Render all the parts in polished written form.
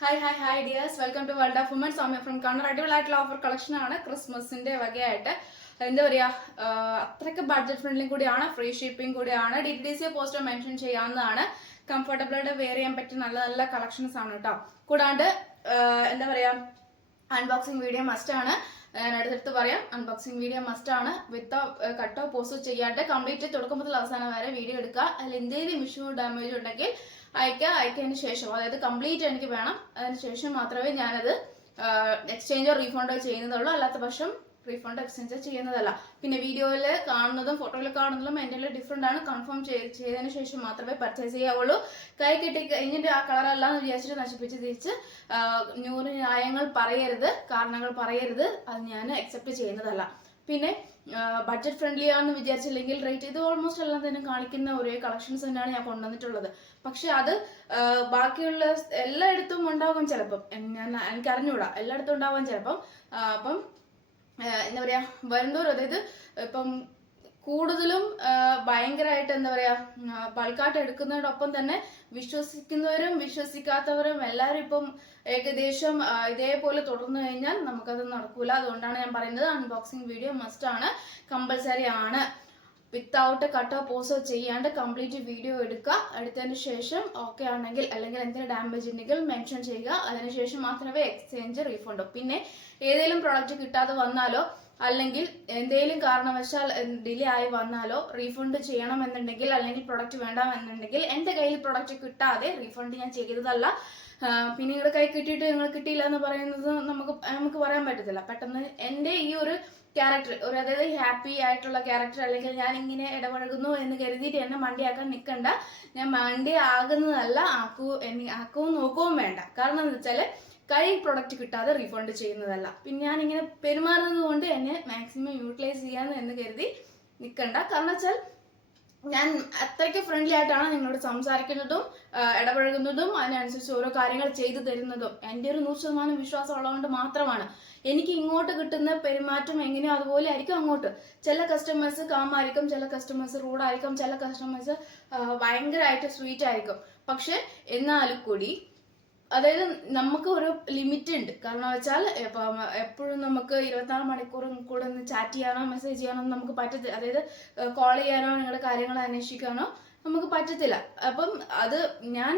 Hi dears, welcome to World of Women. Soumya from Kannur. അടിപൊളിയായിട്ടുള്ള offer collection ആണ് ക്രിസ്മസിന്റെ വകയായിട്ട്. എന്താ പറയാ, അത്രയ്ക്ക് ബഡ്ജറ്റ് ഫ്രണ്ട്ലി കൂടിയാണ്, ഫ്രീ ഷിപ്പിംഗ് കൂടിയാണ്, DTDC പോസ്റ്റർ മെൻഷൻ ചെയ്യാവുന്നതാണ്. കംഫർട്ടബിൾ ആയിട്ട് വെയർ ചെയ്യാൻ പറ്റിയ നല്ല നല്ല കളക്ഷൻസ് ആണ് കേട്ടോ. കൂടാണ്ട് എന്താ പറയാ, അൺബോക്സിംഗ് വീഡിയോ മസ്റ്റ് ആണ്. ഞാൻ അടുത്തടുത്ത് പറയാം, അൺബോക്സിംഗ് വീഡിയോ മസ്റ്റ് ആണ്. വിത്ത് കട്ടോ പോസ്റ്റോ ചെയ്യാണ്ട് കംപ്ലീറ്റ് തുടക്കം മുതൽ അവസാനം വരെ വീഡിയോ എടുക്കുക. അതിൽ എന്തെങ്കിലും ഇഷ്യൂ ഡാമേജ് ഉണ്ടെങ്കിൽ അയച്ചതിന് ശേഷം, അതായത് കംപ്ലീറ്റ് എനിക്ക് വേണം, അതിന് ശേഷം മാത്രമേ ഞാനത് എക്സ്ചേഞ്ചോ റീഫണ്ടോ ചെയ്യുന്നതുള്ളൂ. അല്ലാത്ത പക്ഷം റീഫണ്ട് എക്സ്ചേഞ്ച് ചെയ്യുന്നതല്ല. പിന്നെ വീഡിയോയിൽ കാണുന്നതും ഫോട്ടോയിൽ കാണുന്നതും എൻ്റെ ഡിഫറെൻ്റ് ആണ്. കൺഫേം ചെയ്തതിന് ശേഷം മാത്രമേ പർച്ചേസ് ചെയ്യാവുള്ളൂ. കൈ കിട്ടി കഴിഞ്ഞിട്ട് ആ കളറല്ല എന്ന് വിചാരിച്ചിട്ട് നശിപ്പിച്ച് തിരിച്ച് ന്യായങ്ങൾ പറയരുത്, കാരണങ്ങൾ പറയരുത്. അത് ഞാൻ അക്സെപ്റ്റ് ചെയ്യുന്നതല്ല. പിന്നെ ബഡ്ജറ്റ് ഫ്രണ്ട്ലി ആണെന്ന് വിചാരിച്ചില്ലെങ്കിൽ റേറ്റ് ഇത് ഓൾമോസ്റ്റ് എല്ലാം തന്നെ കാണിക്കുന്ന ഒരേ കളക്ഷൻസ് തന്നെയാണ് ഞാൻ കൊണ്ടുവന്നിട്ടുള്ളത്. പക്ഷെ അത് ബാക്കിയുള്ള എല്ലായിടത്തും ഉണ്ടാകും ചിലപ്പം. എനിക്ക് അറിഞ്ഞൂടാ, എല്ലായിടത്തും ഉണ്ടാവാൻ ചിലപ്പം. അപ്പം എന്താ പറയാ, വരുന്നവരും, അതായത് ഇപ്പം കൂടുതലും ഭയങ്കരമായിട്ട് എന്താ പറയാ, ബൾക്കായിട്ട് എടുക്കുന്നതോടൊപ്പം തന്നെ വിശ്വസിക്കുന്നവരും വിശ്വസിക്കാത്തവരും എല്ലാവരും ഇപ്പം ഏകദേശം ഇതേപോലെ തുടർന്നു കഴിഞ്ഞാൽ നമുക്കത് നടക്കൂല. അതുകൊണ്ടാണ് ഞാൻ പറയുന്നത്, അൺബോക്സിംഗ് വീഡിയോ മസ്റ്റ് ആണ്, കമ്പൽസറി ആണ്. വിത്തൗട്ട് കട്ടോ പോസോ ചെയ്യാണ്ട് കംപ്ലീറ്റ് വീഡിയോ എടുത്തതിന് ശേഷം ഓക്കെ ആണെങ്കിൽ, അല്ലെങ്കിൽ എന്തെങ്കിലും ഡാമേജ് ഉണ്ടെങ്കിൽ മെൻഷൻ ചെയ്യുക. അതിനുശേഷം മാത്രമേ എക്സ്ചേഞ്ച് റീഫണ്ടോ. പിന്നെ ഏതെങ്കിലും പ്രോഡക്റ്റ് കിട്ടാതെ വന്നാലോ, അല്ലെങ്കിൽ എന്തെങ്കിലും കാരണവശാൽ ഡിലേ ആയി വന്നാലോ, റീഫണ്ട് ചെയ്യണമെന്നുണ്ടെങ്കിൽ, അല്ലെങ്കിൽ പ്രൊഡക്റ്റ് വേണ്ടാമെന്നുണ്ടെങ്കിൽ, എൻ്റെ കയ്യിൽ പ്രൊഡക്റ്റ് കിട്ടാതെ റീഫണ്ട് ഞാൻ ചെയ്തതല്ല. പിന്നെ നിങ്ങളുടെ കൈ കിട്ടിയിട്ട് നിങ്ങൾ കിട്ടിയില്ല എന്ന് പറയുന്നത് നമുക്ക് പറയാൻ പറ്റത്തില്ല. പെട്ടെന്ന് എൻ്റെ ഈ ഒരു ക്യാരക്ടർ, അതായത് ഹാപ്പി ആയിട്ടുള്ള ക്യാരക്ടർ, അല്ലെങ്കിൽ ഞാൻ ഇങ്ങനെ ഇടപഴകുന്നു എന്ന് കരുതിയിട്ട് എന്നെ മണ്ടിയാക്കാൻ നിൽക്കണ്ട. ഞാൻ മണ്ടി ആകുന്നതല്ല, ആക്കുകയും നോക്കുകയും വേണ്ട. കാരണം എന്താ വെച്ചാൽ കൈ പ്രൊഡക്റ്റ് കിട്ടാതെ റീഫണ്ട് ചെയ്യുന്നതല്ല. പിന്നെ ഞാൻ ഇങ്ങനെ പെരുമാറുന്നത് കൊണ്ട് എന്നെ മാക്സിമം യൂട്ടിലൈസ് ചെയ്യാന്ന് എന്ന് കരുതി നിൽക്കണ്ട. കാരണം വെച്ചാൽ ഞാൻ അത്രയ്ക്ക് ഫ്രണ്ട്ലി ആയിട്ടാണ് നിങ്ങളോട് സംസാരിക്കുന്നതും ഇടപഴകുന്നതും അതിനനുസരിച്ച് ഓരോ കാര്യങ്ങൾ ചെയ്തു തരുന്നതും. എൻ്റെ ഒരു 100% വിശ്വാസം ഉള്ളതുകൊണ്ട് മാത്രമാണ്. എനിക്ക് ഇങ്ങോട്ട് കിട്ടുന്ന പെരുമാറ്റം എങ്ങനെയോ അതുപോലെ ആയിരിക്കും അങ്ങോട്ട്. ചില കസ്റ്റമേഴ്സ് കാമായിരിക്കും, ചില കസ്റ്റമേഴ്സ് റൂഡായിരിക്കും, ചില കസ്റ്റമേഴ്സ് ഭയങ്കരമായിട്ട് സ്വീറ്റ് ആയിരിക്കും. പക്ഷെ എന്നാലും കൂടി, അതായത് നമുക്ക് ഒരു ലിമിറ്റ് ഉണ്ട്. കാരണം വെച്ചാൽ എപ്പോഴും നമുക്ക് 24 മണിക്കൂറും കൂടെ ഒന്ന് ചാറ്റ് ചെയ്യാനോ മെസ്സേജ് ചെയ്യാനോ നമുക്ക് പറ്റത്തില്ല. അതായത് കോൾ ചെയ്യാനോ നിങ്ങളുടെ കാര്യങ്ങൾ അന്വേഷിക്കാനോ നമുക്ക് പറ്റത്തില്ല. അപ്പം അത് ഞാൻ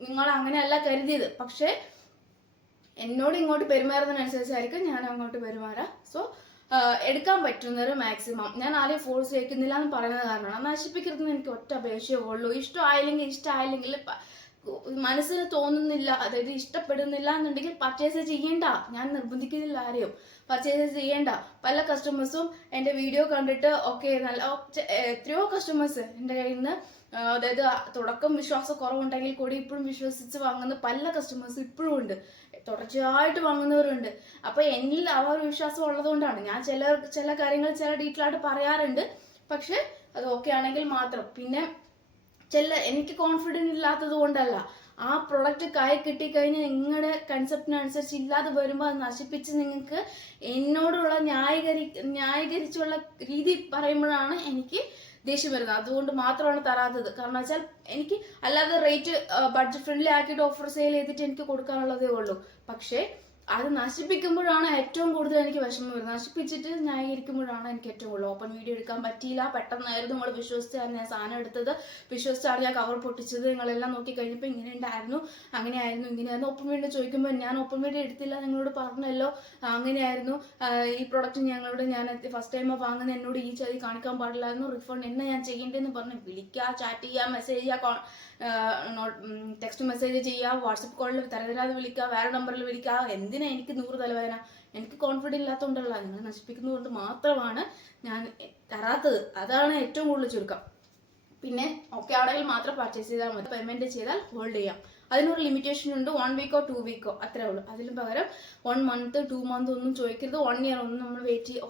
നിങ്ങൾ അങ്ങനെയല്ല കരുതിയത്. പക്ഷെ എന്നോട് ഇങ്ങോട്ട് പെരുമാറുന്നതിനനുസരിച്ചായിരിക്കും ഞാൻ അങ്ങോട്ട് പെരുമാറാം. സോ എടുക്കാൻ പറ്റുന്നത് മാക്സിമം. ഞാൻ ആരെയും ഫോഴ്സ് ചെയ്യിക്കുന്നില്ല എന്ന് പറയുന്നത് കാരണമാണ്. നശിപ്പിക്കരുതെന്ന് എനിക്ക് ഒറ്റ അപേക്ഷയേ ഉള്ളൂ. ഇഷ്ടമായില്ലെങ്കിൽ മനസ്സിന് തോന്നുന്നില്ല, അതായത് ഇഷ്ടപ്പെടുന്നില്ല എന്നുണ്ടെങ്കിൽ പർച്ചേസ് ചെയ്യേണ്ട. ഞാൻ നിർബന്ധിക്കുന്നില്ല ആരെയും പർച്ചേസ് ചെയ്യേണ്ട. പല കസ്റ്റമേഴ്സും എൻ്റെ വീഡിയോ കണ്ടിട്ട് എത്രയോ കസ്റ്റമേഴ്സ് എൻ്റെ കയ്യിൽ നിന്ന്, അതായത് തുടക്കം വിശ്വാസക്കുറവുണ്ടെങ്കിൽ കൂടി ഇപ്പോഴും വിശ്വസിച്ച് വാങ്ങുന്ന പല കസ്റ്റമേഴ്സും ഇപ്പോഴും ഉണ്ട്. തുടർച്ചയായിട്ട് വാങ്ങുന്നവരുണ്ട്. അപ്പൊ എന്നിൽ ആ ഒരു വിശ്വാസം ഉള്ളതുകൊണ്ടാണ് ഞാൻ ചില കാര്യങ്ങൾ ചില ഡീറ്റെയിൽ ആയിട്ട് പറയാറുണ്ട്. പക്ഷെ അത് ഓക്കെ ആണെങ്കിൽ മാത്രം. പിന്നെ എനിക്ക് കോൺഫിഡൻസ് ഇല്ലാത്തത് കൊണ്ടല്ല, ആ പ്രൊഡക്റ്റ് കൈ കിട്ടിക്കഴിഞ്ഞാൽ നിങ്ങളുടെ കൺസെപ്റ്റിനനുസരിച്ച് ഇല്ലാതെ വരുമ്പോൾ അത് നശിപ്പിച്ച് നിങ്ങൾക്ക് എന്നോടുള്ള ന്യായീകരിച്ചുള്ള രീതി പറയുമ്പോഴാണ് എനിക്ക് ദേഷ്യം വരുന്നത്. അതുകൊണ്ട് മാത്രമാണ് തരാത്തത്. കാരണം വെച്ചാൽ എനിക്ക് അല്ലാതെ റേറ്റ് ബഡ്ജറ്റ് ഫ്രണ്ട്ലി ആക്കിയിട്ട് ഓഫർ സെയിൽ ചെയ്തിട്ട് എനിക്ക് കൊടുക്കാനുള്ളതേ ഉള്ളൂ. പക്ഷേ അത് നശിപ്പിക്കുമ്പോഴാണ് ഏറ്റവും കൂടുതൽ എനിക്ക് വിഷമം വരുന്നത്. നശിപ്പിച്ചിട്ട് ന്യായീകരിക്കുമ്പോഴാണ് എനിക്ക് ഏറ്റവും കൂടുതൽ. ഓപ്പൺ വീഡിയോ എടുക്കാൻ പറ്റിയില്ല, പെട്ടെന്നായിരുന്നു നിങ്ങൾ വിശ്വസിച്ചാണ് ഞാൻ സാധനം എടുത്തത്, വിശ്വസിച്ചാണ് ഞാൻ കവർ പൊട്ടിച്ചത്. നിങ്ങളെല്ലാം നോക്കി കഴിഞ്ഞപ്പോൾ ഇങ്ങനെ ഉണ്ടായിരുന്നു, അങ്ങനെയായിരുന്നു, ഇങ്ങനെയായിരുന്നു. ഓപ്പൺ വീഡിയോ ചോദിക്കുമ്പോൾ ഞാൻ ഓപ്പൺ വീഡിയോ എടുത്തില്ല, നിങ്ങളോട് പറഞ്ഞല്ലോ, അങ്ങനെയായിരുന്നു, ഈ പ്രൊഡക്റ്റ് ഞാൻ ഫസ്റ്റ് ടൈം വാങ്ങുന്നത്, എന്നോട് ഈ ചതി കാണിക്കാൻ പാടില്ലായിരുന്നു, റിഫണ്ട് എന്നെ ഞാൻ ചെയ്യേണ്ടതെന്ന് പറഞ്ഞ് വിളിക്കുക, ചാറ്റ് ചെയ്യുക, മെസ്സേജ് ചെയ്യുക, ടെക്സ്റ്റ് മെസ്സേജ് ചെയ്യുക, വാട്സപ്പ് കോളിൽ തരതരാതെ വിളിക്കുക, വേറെ നമ്പറിൽ വിളിക്കുക. എന്തിനാ എനിക്ക് 100 തലവേദന? എനിക്ക് കോൺഫിഡൻസ് ഇല്ലാത്തതുകൊണ്ടല്ല, നിങ്ങൾ നശിപ്പിക്കുന്നതുകൊണ്ട് മാത്രമാണ് ഞാൻ തരാത്തത്. അതാണ് ഏറ്റവും കൂടുതൽ ചുരുക്കം. പിന്നെ ഓക്കെ ആണെങ്കിൽ മാത്രം പർച്ചേസ് ചെയ്താൽ മതി. പേയ്മെന്റ് ചെയ്താൽ ഹോൾഡ് ചെയ്യാം. അതിനൊരു ലിമിറ്റേഷൻ ഉണ്ട്. 1 വീക്കോ 2 വീക്കോ അത്രേ ഉള്ളൂ. അതിന് പകരം 1 മന്ത് 2 മന്ത് ഒന്നും ചോദിക്കരുത്. 1 ഇയർ ഒന്നും നമ്മൾ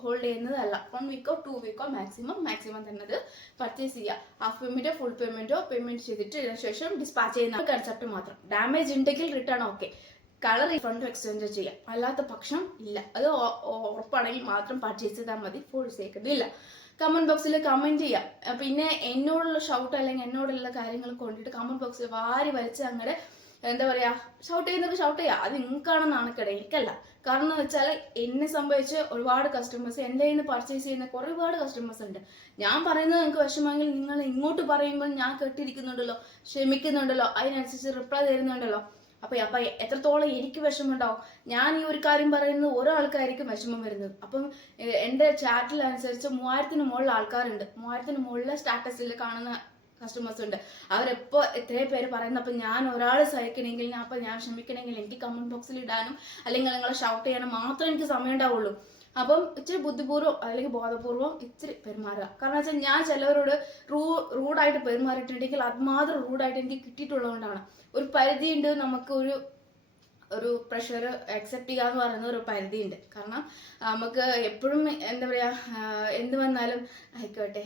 ഹോൾഡ് ചെയ്യുന്നതല്ല. 1 വീക്കോ 2 വീക്കോ മാക്സിമം തന്നെ അത് പർച്ചേസ് ചെയ്യുക. ഹാഫ് പേയ്മെന്റോ ഫുൾ പേയ്മെന്റോ പേയ്മെന്റ് ചെയ്തിട്ട് ശേഷം ഡിസ്പാച്ച് ചെയ്യുന്ന കൺസെപ്റ്റ് മാത്രം. ഡാമേജ് ഉണ്ടെങ്കിൽ return okay, colour refund exchange ചെയ്യാം. അല്ലാത്ത പക്ഷം ഇല്ല. അത് ഉറപ്പാണെങ്കിൽ മാത്രം പർച്ചേസ് ചെയ്താൽ മതി. ഫോഴ്സ് ചെയ്യേണ്ടതില്ല. കമന്റ് ബോക്സിൽ കമന്റ് ചെയ്യാം. പിന്നെ എന്നോടുള്ള ഷൗട്ട് അല്ലെങ്കിൽ എന്നോടുള്ള കാര്യങ്ങൾ കൊണ്ടിട്ട് കമന്റ് ബോക്സിൽ വാരി വലിച്ച് അങ്ങനെ എന്താ പറയാ, ഷൗട്ട് ചെയ്യുന്നവർക്ക് ഷൗട്ട് ചെയ്യാം, അത് നിങ്ങൾക്കാണ് നാണക്കേട്, എനിക്കല്ല. കാരണം എന്ന് വെച്ചാൽ എന്നെ സംബന്ധിച്ച് ഒരുപാട് കസ്റ്റമേഴ്സ് എൻ്റെ കയ്യിൽ നിന്ന് പർച്ചേസ് ചെയ്യുന്ന ഒരുപാട് കസ്റ്റമേഴ്സ് ഉണ്ട്. ഞാൻ പറയുന്നത് നിങ്ങൾക്ക് വിഷമമെങ്കിൽ നിങ്ങൾ ഇങ്ങോട്ട് പറയുമ്പോൾ ഞാൻ കേട്ടിരിക്കുന്നുണ്ടല്ലോ, ക്ഷമിക്കുന്നുണ്ടല്ലോ, അതിനനുസരിച്ച് റിപ്ലൈ തരുന്നുണ്ടല്ലോ. അപ്പൊ എത്രത്തോളം എനിക്ക് വിഷമമുണ്ടാവും. ഞാൻ ഈ ഒരു കാര്യം പറയുന്നത് ഓരോ ആൾക്കാർക്കും വിഷമം വരുന്നത്. അപ്പം എൻ്റെ ചാറ്റിലനുസരിച്ച് 3000-ന് മുകളിൽ ആൾക്കാരുണ്ട്. 3000-ന് മുകളിൽ സ്റ്റാറ്റസിൽ കാണുന്ന കസ്റ്റമേഴ്സ് ഉണ്ട്. അവരെപ്പോൾ എത്രയോ പേര് പറയുന്നത്. അപ്പം ഞാൻ ഒരാൾ സഹിക്കണമെങ്കിൽ അപ്പം ഞാൻ ക്ഷമിക്കണമെങ്കിൽ എനിക്ക് കമന്റ് ബോക്സിൽ ഇടാനും അല്ലെങ്കിൽ നിങ്ങളെ ഷൗട്ട് ചെയ്യാനും മാത്രമേ എനിക്ക് സമയം ഉണ്ടാവുള്ളൂ. അപ്പം ഇച്ചിരി ബുദ്ധിപൂർവ്വം അല്ലെങ്കിൽ ബോധപൂർവ്വം ഇച്ചിരി പെരുമാറുക. കാരണം വെച്ചാൽ ഞാൻ ചിലവരോട് റൂഡായിട്ട് പെരുമാറിയിട്ടുണ്ടെങ്കിൽ അത് മാത്രം റൂഡായിട്ട് എനിക്ക് കിട്ടിയിട്ടുള്ളതുകൊണ്ടാണ്. ഒരു പരിധിയുണ്ട്, നമുക്ക് ഒരു പ്രഷർ അക്സെപ്റ്റ് ചെയ്യുക എന്ന് പറയുന്ന ഒരു പരിധിയുണ്ട്. കാരണം നമുക്ക് എപ്പോഴും എന്താ പറയാ, എന്ത് വന്നാലും ആയിക്കോട്ടെ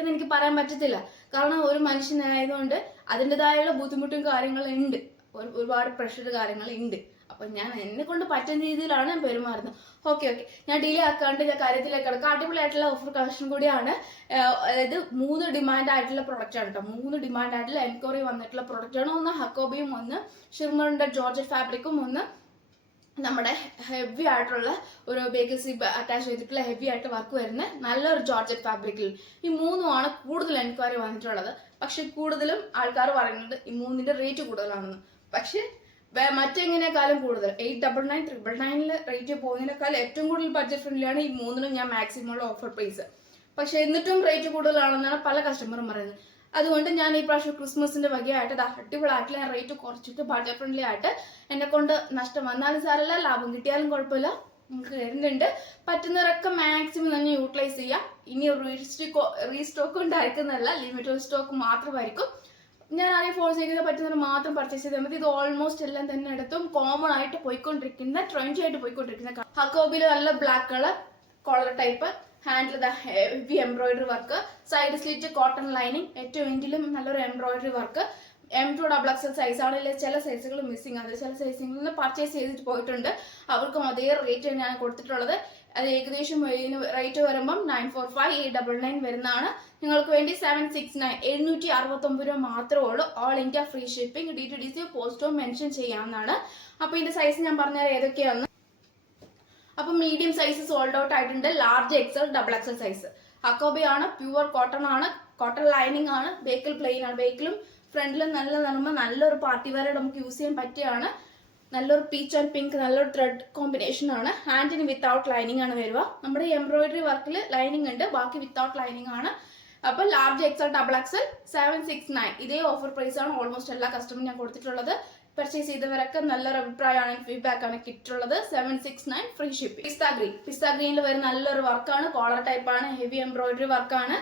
എന്ന് എനിക്ക് പറയാൻ പറ്റത്തില്ല. കാരണം ഒരു മനുഷ്യനായതുകൊണ്ട് അതിൻ്റെതായുള്ള ബുദ്ധിമുട്ടും കാര്യങ്ങളും ഉണ്ട്, ഒരുപാട് പ്രഷർ കാര്യങ്ങൾ ഉണ്ട്. അപ്പൊ ഞാൻ എന്നെ കൊണ്ട് പറ്റുന്ന രീതിയിലാണ് ഞാൻ പെരുമാറുന്നത്. ഓക്കെ ഞാൻ ഡിലേ ആക്കാണ്ട് ഞാൻ കാര്യത്തിലേക്ക് കിടക്കാം. അടിപൊളിയായിട്ടുള്ള ഓഫർ കളക്ഷൻ കൂടിയാണ്. അതായത് 3 ഡിമാൻഡ് ആയിട്ടുള്ള പ്രൊഡക്റ്റ് ആണ് കേട്ടോ. 3 ഡിമാൻഡ് ആയിട്ടുള്ള എൻക്വയറി വന്നിട്ടുള്ള പ്രൊഡക്റ്റ് ആണ്. ഒന്ന് ഹക്കോബയും, ഒന്ന് ഷിർമറിന്റെ ജോർജറ്റ് ഫാബ്രിക്കും, ഒന്ന് നമ്മുടെ ഹെവി ആയിട്ടുള്ള ഒരു ബേക്കൽ സിബ് അറ്റാച്ച് ചെയ്തിട്ടുള്ള ഹെവി ആയിട്ട് വർക്ക് വരുന്ന നല്ലൊരു ജോർജറ്റ് ഫാബ്രിക്കിൽ. ഈ 3 കൂടുതൽ എൻക്വയറി വന്നിട്ടുള്ളത്. പക്ഷെ കൂടുതലും ആൾക്കാർ പറയുന്നത് ഈ 3ന്റെ റേറ്റ് കൂടുതലാണെന്ന്. പക്ഷെ മറ്റെങ്ങനെക്കാളും കൂടുതൽ 899, 999 റേറ്റ് പോകുന്നതിനേക്കാൾ ഏറ്റവും കൂടുതൽ ബഡ്ജറ്റ് ഫ്രണ്ട്ലിയാണ് ഈ 3നും ഞാൻ മാക്സിമം ഉള്ള ഓഫർ പ്രൈസ്. പക്ഷെ എന്നിട്ടും റേറ്റ് കൂടുതലാണെന്നാണ് പല കസ്റ്റമറും പറയുന്നത്. അതുകൊണ്ട് ഞാൻ ഈ പ്രാവശ്യം ക്രിസ്മസിന്റെ വകയായിട്ട് അടിപൊളിയായിട്ടുള്ള റേറ്റ് കുറച്ചിട്ട് ബഡ്ജറ്റ് ഫ്രണ്ട്ലി ആയിട്ട് എന്നെ കൊണ്ട് നഷ്ടം വന്നാലും സാരമില്ല, ലാഭം കിട്ടിയാലും കുഴപ്പമില്ല, നിങ്ങൾക്ക് വരുന്നുണ്ട്. പറ്റുന്നവരൊക്കെ മാക്സിമം തന്നെ യൂട്ടിലൈസ് ചെയ്യുക. ഇനി റീസ്റ്റോക്ക് ഉണ്ടായിരിക്കുന്നതല്ല, ലിമിറ്റഡ് സ്റ്റോക്ക് മാത്രമായിരിക്കും. ഞാൻ ആരെയും ഫോഴ്സ് ചെയ്യുന്നത് പറ്റുന്നത് മാത്രം പർച്ചേസ് ചെയ്താൽ മതി. ഇത് ഓൾമോസ്റ്റ് എല്ലാം തന്നെ എടുത്തും കോമൺ ആയിട്ട് പോയിക്കൊണ്ടിരിക്കുന്ന, ട്രെൻഡി ആയിട്ട് പോയിക്കൊണ്ടിരിക്കുന്ന ഹക്കോബിൽ നല്ല ബ്ലാക്ക് കളർ കോളർ ടൈപ്പ്, ഹാൻഡിൽ heavy embroidery work, side slit cotton lining, ഏറ്റവും എൻഡിലും നല്ലൊരു embroidery work. M2 XXL size ആണെങ്കിൽ ചില സൈസുകൾ മിസ്സിംഗ് ആണ്. ചില സൈസിൽ നിന്ന് പർച്ചേസ് ചെയ്തിട്ട് പോയിട്ടുണ്ട്. അവർക്കും അതേ റേറ്റ് തന്നെയാണ് കൊടുത്തിട്ടുള്ളത്. അത് ഏകദേശം റേറ്റ് വരുമ്പം 945, 899 വരുന്നതാണ്. നിങ്ങൾക്ക് വേണ്ടി 769, 769 രൂപ മാത്രമേ ഉള്ളൂ. All India free shipping, DTDC പോസ്റ്റോ മെൻഷൻ ചെയ്യാവുന്നതാണ്. അപ്പൊ ഇതിന്റെ സൈസ് ഞാൻ പറഞ്ഞാൽ ഏതൊക്കെയാണ്. അപ്പൊ മീഡിയം സൈസ് സോൾഡ് ഔട്ട് ആയിട്ടുണ്ട്. Large XL, XXL size. ഹക്കോബയാണ്, പ്യുവർ കോട്ടൺ ആണ്, കോട്ടൺ ലൈനിങ് ആണ്, ബേക്കൽ പ്ലെയിൻ ആണ്. ബേക്കലും ഫ്രണ്ടിലും നല്ലൊരു പാർട്ടി വെയർ നമുക്ക് യൂസ് ചെയ്യാൻ പറ്റിയാണ്. നല്ലൊരു പീച്ച് ആൻഡ് പിങ്ക്, നല്ലൊരു ത്രെഡ് കോമ്പിനേഷൻ ആണ്. ഹാൻഡിന് വിത്തൗട്ട് ലൈനിങ് ആണ് വരിക. നമ്മുടെ എംബ്രോയിഡറി വർക്കിൽ ലൈനിങ് ഉണ്ട്, ബാക്കി വിത്തൗട്ട് ലൈനിങ് ആണ്. അപ്പൊ ലാർജ് XL, XXL 769. ഇതേ ഓഫർ പ്രൈസ് ആണ് ഓൾമോസ്റ്റ് എല്ലാ കസ്റ്റമറും ഞാൻ കൊടുത്തിട്ടുള്ളത്. പർച്ചേസ് ചെയ്തവരൊക്കെ നല്ലൊരു അഭിപ്രായമാണ്, ഫീഡ്ബാക്ക് ആണ് കിട്ടിയിട്ടുള്ളത്. 769 ഫ്രീ ഷിപ്പിംഗ്. പിസ്ത ഗ്രീനിൽ വരുന്ന നല്ലൊരു വർക്കാണ്, കോളർ ടൈപ്പ് ആണ്, ഹെവി എംബ്രോയിഡറി വർക്കാണ്.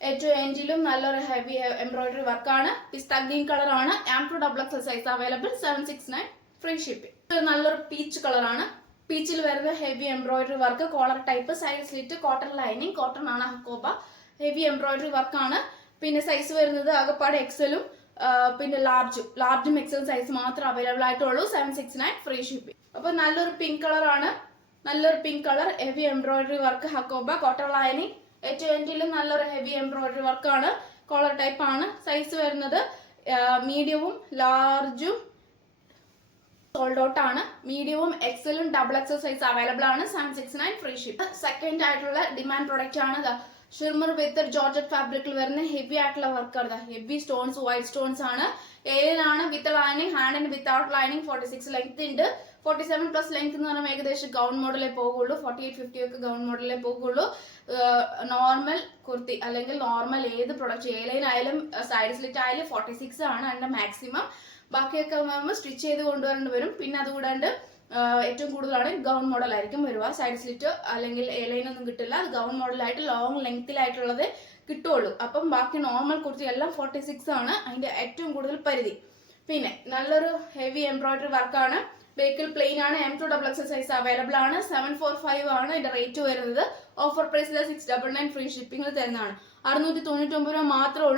ഏറ്റവും എൻഡിലും നല്ലൊരു ഹെവി എംബ്രോയിഡറി വർക്കാണ്. പിസ്ത ഗ്രീൻ കളർ ആണ്. M2 XXL size available. 769 free shipping. നല്ലൊരു പീച്ച് കളറാണ്. പീച്ചിൽ വരുന്ന heavy embroidery work, collar type, side slit, cotton lining, cotton ആണ് ഹക്കോബ, ഹെവി എംബ്രോയിഡറി വർക്കാണ്. പിന്നെ സൈസ് വരുന്നത് ആകപ്പാട് എക്സലും പിന്നെ ലാർജും XL സൈസ് മാത്രം അവൈലബിൾ ആയിട്ടുള്ളൂ. 769 ഫ്രീ ഷിപ്പിംഗ്. അപ്പൊ നല്ലൊരു പിങ്ക് കളർ ആണ്. നല്ലൊരു pink colour, heavy embroidery work, hakoba, cotton lining. ഏറ്റവും എൻഡിലും നല്ലൊരു ഹെവി എംബ്രോയിഡറി വർക്കാണ്, കോളർ ടൈപ്പ് ആണ്. സൈസ് വരുന്നത് മീഡിയവും ലാർജും സോൾഡ് ഔട്ട് ആണ്. മീഡിയവും XLും XXL സൈസ് അവൈലബിൾ ആണ്. 769 ഫ്രീ ഷിപ്പ്. സെക്കൻഡ് ആയിട്ടുള്ള ഡിമാൻഡ് പ്രൊഡക്റ്റ് ആണ് ഷിർമർ വിത്ത് ജോർജറ്റ് ഫാബ്രിക്കിൽ വരുന്ന ഹെവി ആയിട്ടുള്ള വർക്കാണ്. ഹെവി സ്റ്റോൺസ്, വൈറ്റ് സ്റ്റോൺസ് ആണ്. ഏലിനാണ്, വിത്ത് ലൈനിങ്, ഹാൻഡിന് വിത്തൗട്ട് ലൈനിങ്. 46 ലെങ്ത് ഉണ്ട്. 47 പ്ലസ് ലെങ്ത് എന്ന് പറയുമ്പോൾ ഏകദേശം ഗൗൺ മോഡലേ പോകുള്ളൂ. 48, 50 ഒക്കെ ഗൗൺ മോഡലേ പോകുള്ളൂ. നോർമൽ കുർത്തി അല്ലെങ്കിൽ നോർമൽ ഏത് പ്രൊഡക്റ്റ്, ഏലൈൻ ആയാലും സൈഡ് സ്ലിറ്റ് ആയാലും 46 ആണ് അതിന്റെ മാക്സിമം. ബാക്കിയൊക്കെ സ്റ്റിച്ച് ചെയ്ത് കൊണ്ടുവരേണ്ടി വരും. പിന്നെ അതുകൂടാണ്ട് ഏറ്റവും കൂടുതലാണ് ഗൗൺ മോഡൽ ആയിരിക്കും വരിക. സൈഡ് സ്ലിറ്റ് അല്ലെങ്കിൽ എലൈൻ ഒന്നും കിട്ടില്ല. അത് ഗൗൺ മോഡലായിട്ട് ലോങ് ലെങ്ത്തിലായിട്ടുള്ളത് കിട്ടുള്ളൂ. അപ്പം ബാക്കി നോർമൽ കുർത്തി എല്ലാം 46 ആണ് അതിന്റെ ഏറ്റവും കൂടുതൽ പരിധി. പിന്നെ നല്ലൊരു ഹെവി എംബ്രോയിഡറി വർക്കാണ്. ബേക്കൽ പ്ലെയിൻ ആണ്. M2 XXL സൈസ് അവൈലബിൾ ആണ്. 745 ആണ് ഇതിന്റെ റേറ്റ് വരുന്നത്. ഓഫർ പ്രൈസിൽ 699 ഫ്രീ ഷിപ്പിംഗിൽ തരുന്നതാണ്. 699 രൂപ മാത്രമേ ഉള്ളൂ.